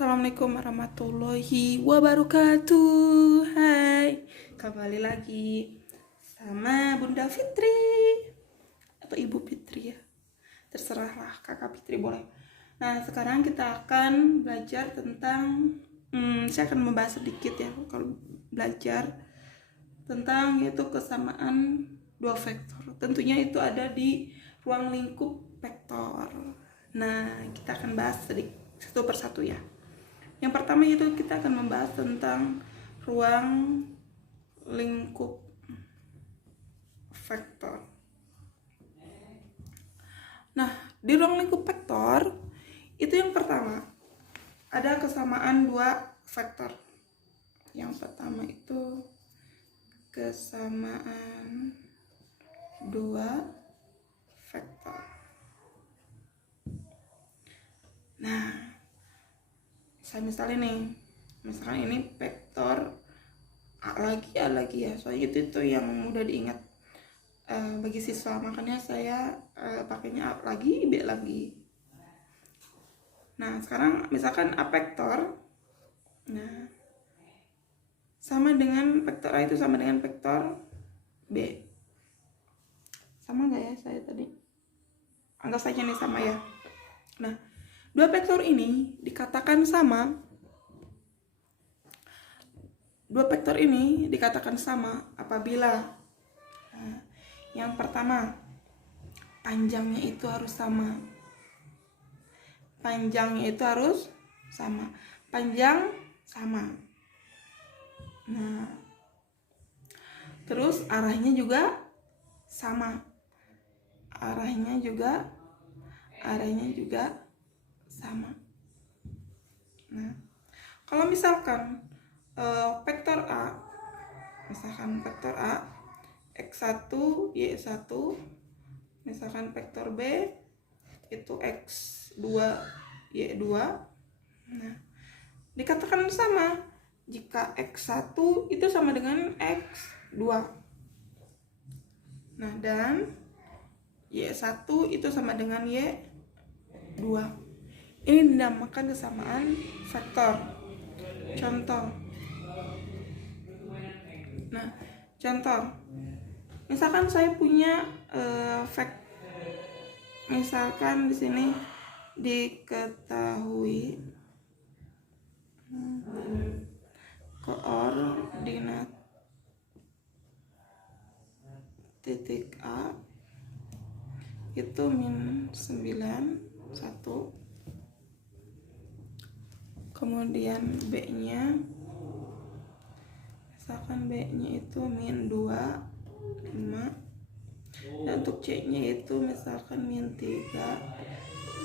Assalamualaikum warahmatullahi wabarakatuh. Hai, kembali lagi sama Bunda Fitri atau Ibu Fitri ya, terserahlah, Kakak Fitri boleh. Nah, sekarang kita akan belajar tentang saya akan membahas sedikit ya, kalau belajar tentang yaitu kesamaan dua vektor. Tentunya itu ada di ruang lingkup vektor. Nah, kita akan bahas sedikit satu persatu ya. Yang pertama itu kita akan membahas tentang ruang lingkup vektor. Nah, di ruang lingkup vektor itu yang pertama ada kesamaan dua vektor. Yang pertama itu kesamaan dua vektor. Nah, saya misalnya nih, misalkan ini vektor A lagi ya, soalnya itu yang mudah diingat bagi siswa, makanya saya pakainya A lagi, B lagi. Nah, sekarang misalkan A vektor, nah sama dengan vektor A itu sama dengan vektor B. Sama nggak ya saya tadi? Anggap saja nih sama ya. Nah, dua vektor ini dikatakan sama. Dua vektor ini dikatakan sama apabila yang pertama, panjangnya itu harus sama. Panjangnya itu harus sama. Panjang sama. Nah, terus arahnya juga sama. Arahnya juga sama. Nah, kalau misalkan vektor A, misalkan vektor A X1 Y1, misalkan vektor B itu X2 Y2, nah dikatakan sama jika X1 itu sama dengan X2, nah dan Y1 itu sama dengan Y2. Ini dinamakan kesamaan vektor. Contoh, misalkan saya punya misalkan di sini diketahui koordinat titik A itu -9, 1, kemudian B nya misalkan B nya itu -2, 5, dan untuk C nya itu misalkan -3,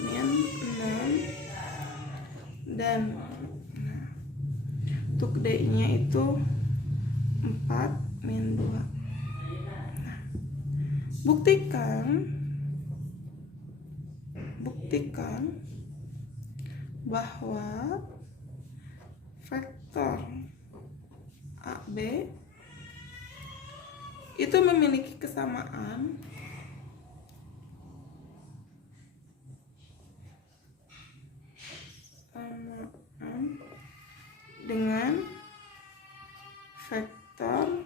-6, dan untuk D nya itu 4, -2. Nah, buktikan bahwa vektor AB itu memiliki kesamaan dengan vektor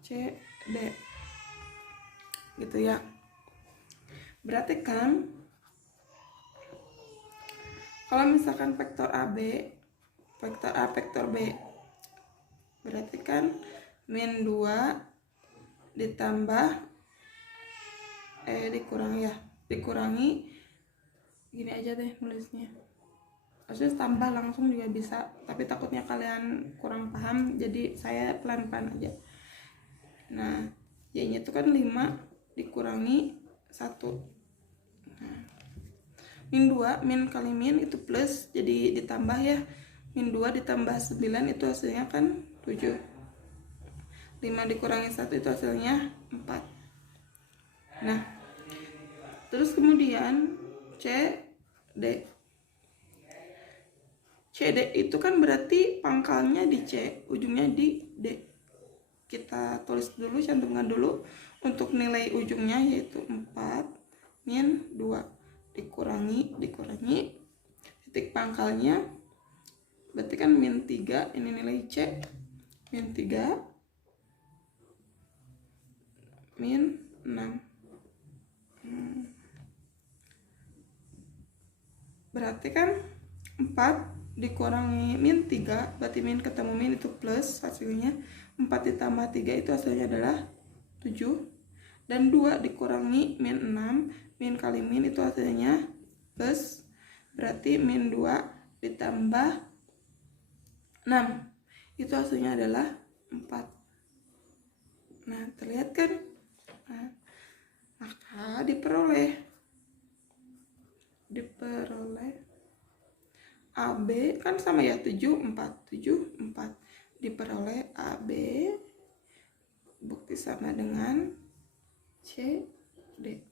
CD, gitu ya. Berarti kan kalau misalkan vektor AB, vektor A, vektor B, berarti kan -2 ditambah dikurangi gini aja deh nulisnya. Maksudnya tambah langsung juga bisa, tapi takutnya kalian kurang paham, jadi saya pelan-pelan aja. Nah, Y-nya itu kan 5 dikurangi 1. Nah, -2, min kali min itu plus, jadi ditambah ya. -2 ditambah 9 itu hasilnya kan 7. 5 dikurangi 1 itu hasilnya 4. Nah, terus kemudian CD itu kan berarti pangkalnya di C, ujungnya di D. Kita tulis dulu, cantumkan dulu untuk nilai ujungnya, yaitu 4 min 2 dikurangi titik pangkalnya berarti kan min 3, ini nilai C, min 3 min 6. Berarti kan 4 dikurangi min 3, berarti min ketemu min itu plus, hasilnya 4 ditambah 3 itu hasilnya adalah 7. Dan 2 dikurangi min 6, min kali min itu hasilnya plus, berarti min 2 ditambah 6 itu hasilnya adalah 4. Nah, terlihat kan? Nah, maka diperoleh AB kan sama ya, 7, 4, 7, 4. Diperoleh AB bukti sama dengan CD.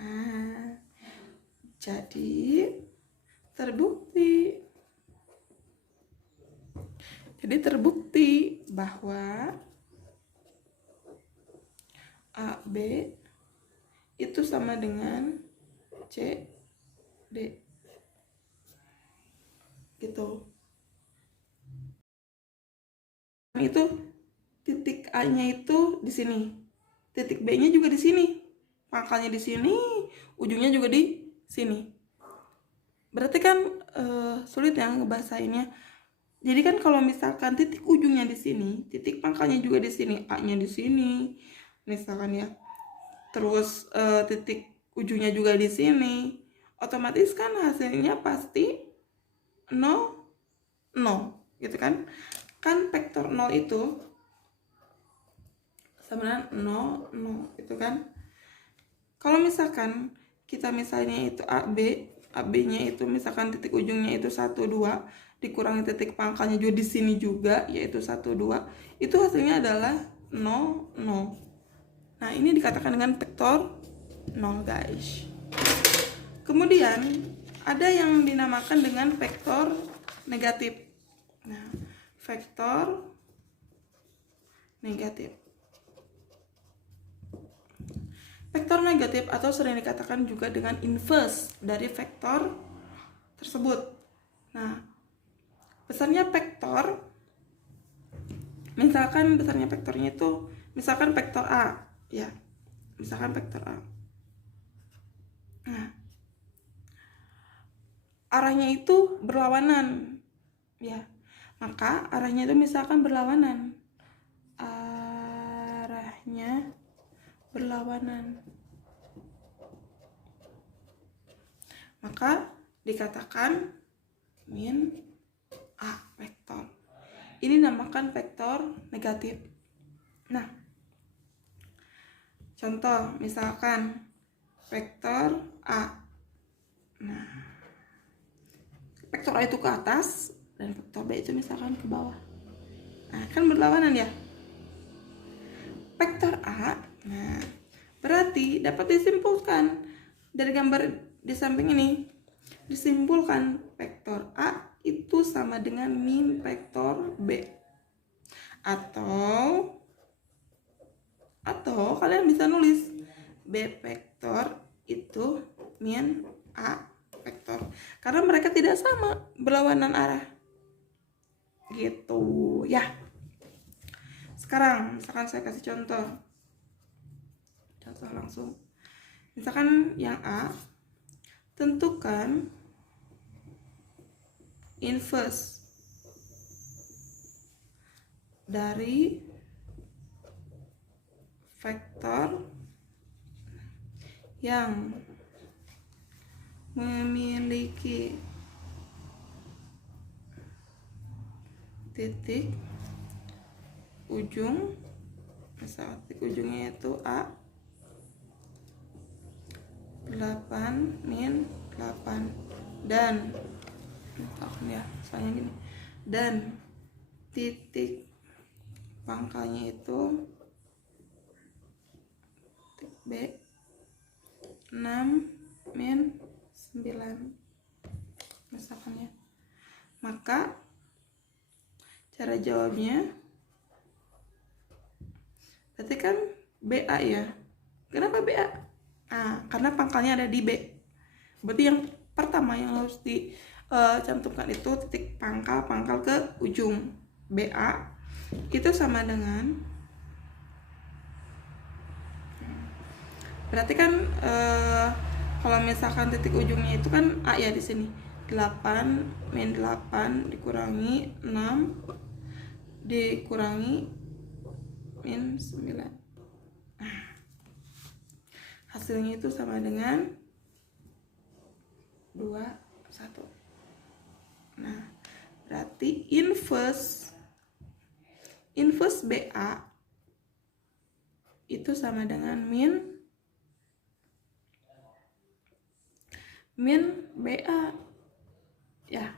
Nah, jadi terbukti bahwa AB itu sama dengan CD gitu. Itu titik A-nya itu di sini, titik B-nya juga di sini, pangkalnya di sini, ujungnya juga di sini. Berarti kan sulit ya ngebahasainnya. Jadi kan kalau misalkan titik ujungnya di sini, titik pangkalnya juga di sini, A-nya di sini, misalkan ya. Terus titik ujungnya juga di sini, otomatis kan hasilnya pasti 0, 0 gitu kan. Kan vektor 0 itu sama dengan 0, 0 gitu kan. Kalau misalkan kita misalnya itu AB-nya itu misalkan titik ujungnya itu 1, 2 dikurangi titik pangkalnya juga di sini juga yaitu 1, 2, itu hasilnya adalah 0, 0. Nah, ini dikatakan dengan vektor 0, guys. Kemudian ada yang dinamakan dengan vektor negatif. Nah, vektor negatif. Vektor negatif atau sering dikatakan juga dengan inverse dari vektor tersebut. Nah, besarnya vektor, misalkan besarnya vektornya itu misalkan vektor A, ya, misalkan vektor A. Nah, arahnya itu berlawanan, ya, maka arahnya itu misalkan berlawanan, arahnya berlawanan, maka dikatakan min A vektor. Ini namakan vektor negatif. Nah, contoh misalkan vektor A. Nah, vektor A itu ke atas dan vektor B itu misalkan ke bawah. Nah, kan berlawanan ya. Vektor A, nah, berarti dapat disimpulkan dari gambar di samping ini. Disimpulkan vektor A itu sama dengan min vektor B. Atau kalian bisa nulis B vektor itu min A vektor. Karena mereka tidak sama, berlawanan arah. Gitu ya. Sekarang misalkan saya kasih contoh langsung. Misalkan yang A, tentukan inverse dari vektor yang memiliki titik ujung, misal titik ujungnya itu A 8 min 8 dan ya soalnya gini, dan titik pangkalnya itu titik B 6 min 9 misalkan ya. Maka cara jawabnya berarti kan BA ya. Kenapa BA? Karena pangkalnya ada di B. Berarti yang pertama yang harus dicantumkan itu titik pangkal ke ujung BA itu sama dengan, berarti kan kalau misalkan titik ujungnya itu kan A ya di sini, 8 min 8 dikurangi 6 dikurangi min 9. Hasilnya itu sama dengan 2, 1. Nah, berarti inverse BA itu sama dengan min BA. Ya.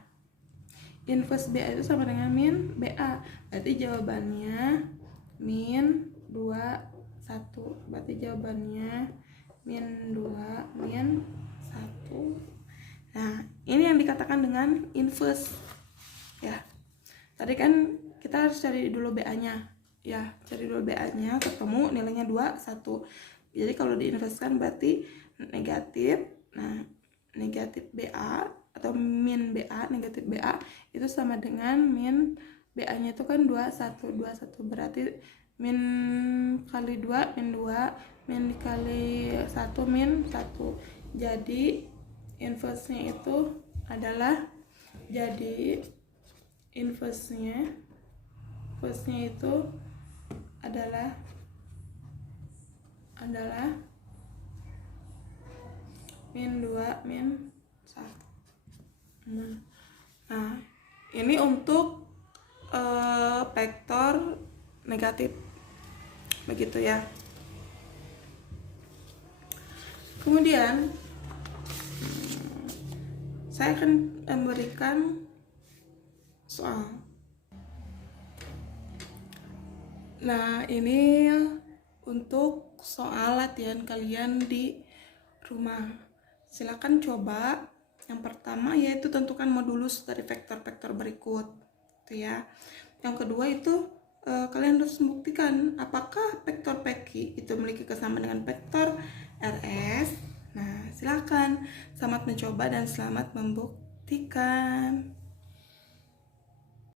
Inverse BA itu sama dengan min BA. Berarti jawabannya min 2, 1. Berarti jawabannya min 2, min 1. Nah, ini yang dikatakan dengan inverse. Ya. Tadi kan kita harus cari dulu BA-nya. Ya, cari dulu BA-nya, ketemu nilainya 2, 1. Jadi kalau diinversekan berarti negatif. Nah, negatif BA atau min BA, negatif BA itu sama dengan min BA-nya itu kan 2, 1. Berarti min kali 2 min 2, min dikali 1 min 1. Jadi inverse-nya itu adalah, inverse-nya itu adalah min 2 min 1. Nah, ini untuk vektor negatif, begitu ya. Kemudian saya akan memberikan soal. Nah, ini untuk soal latihan kalian di rumah. Silakan coba. Yang pertama yaitu tentukan modulus dari vektor-vektor berikut, gitu ya. Yang kedua itu kalian harus membuktikan apakah vektor PQ itu memiliki kesamaan dengan vektor RS. Nah, silakan. Selamat mencoba dan selamat membuktikan.